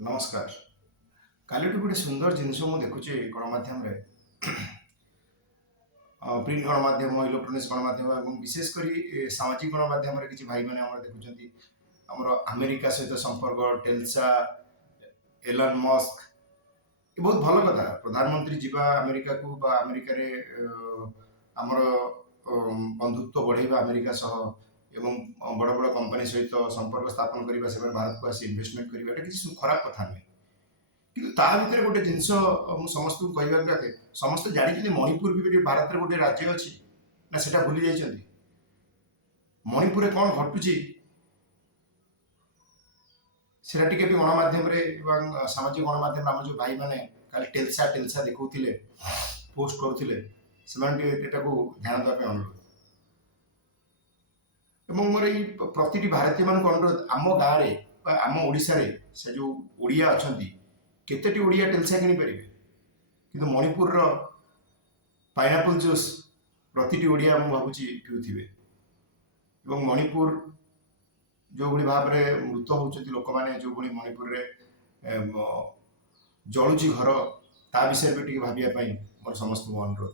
नमस्कार। कालीठू गोटे सुंदर जिनस मुझे देखुचे गणमाध्यम प्रिंट गणमाध्यम इलेक्ट्रोनिक्स गणमाध्यम और विशेषकर सामाजिक गणमाध्यम किसी भाई मैंने देखुं आमर अमेरिका सहित संपर्क टेलसा एलन मस्क ये बहुत भल कथा प्रधानमंत्री जीवा अमेरिका को बा अमेरिका रे आमर बंधुत्व बढ़ेगा अमेरिका सह एवं बड़ बड़ कंपनी सहित संपर्क स्थापन करने से भारत को आसी इन्वेस्टमेंट करवा किसी खराब कथा नुहे कि भितर गोटे जिनस समस्त को कहवाक चाहे समस्त जानते मणिपुर भी भारत में गोटे राज्य अच्छी ना सेटा भूली जाइए मणिपुर में कौन घटुची सेटा टिके भी गणमाध्यम सामाजिक गणमाध्यम आम जो भाई मैंने खाली टेलसा टेलसा देखते पोस्ट करुले से ध्यान देवाई अनुरोध एवं मोर ये प्रति भारतीय मान अनुरोध आम गाँव में आम ओडिशा रे से जो ओडिया अच्छा केतेटी ओडिया टेलसा किनी पारे कि मणिपुर पाइनापल जूस प्रति ओडिया मुझे भावुची पिउथिबे एवं मणिपुर जो भाई भाव में मृत होती लोक मैंने जो भाई मणिपुर रे जलुची घर ता विषय भी भाविया मोर समस्त अनुरोध।